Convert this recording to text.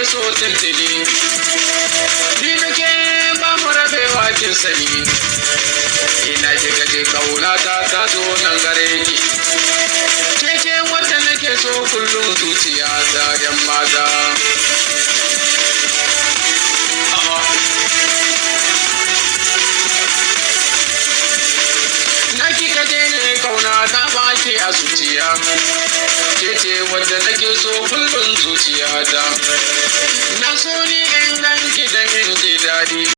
nake so tuntuni, ni nake ba mu rabewa kin sani, ina kika je kauna ta zo nan gare ki, keke wanda nake so kullum zuciya ta yan mata. Na kika je ne kauna ta baki a zuciya, keke wanda nake so kullum zuciya ta, na so ni in ganki da min ji daɗi.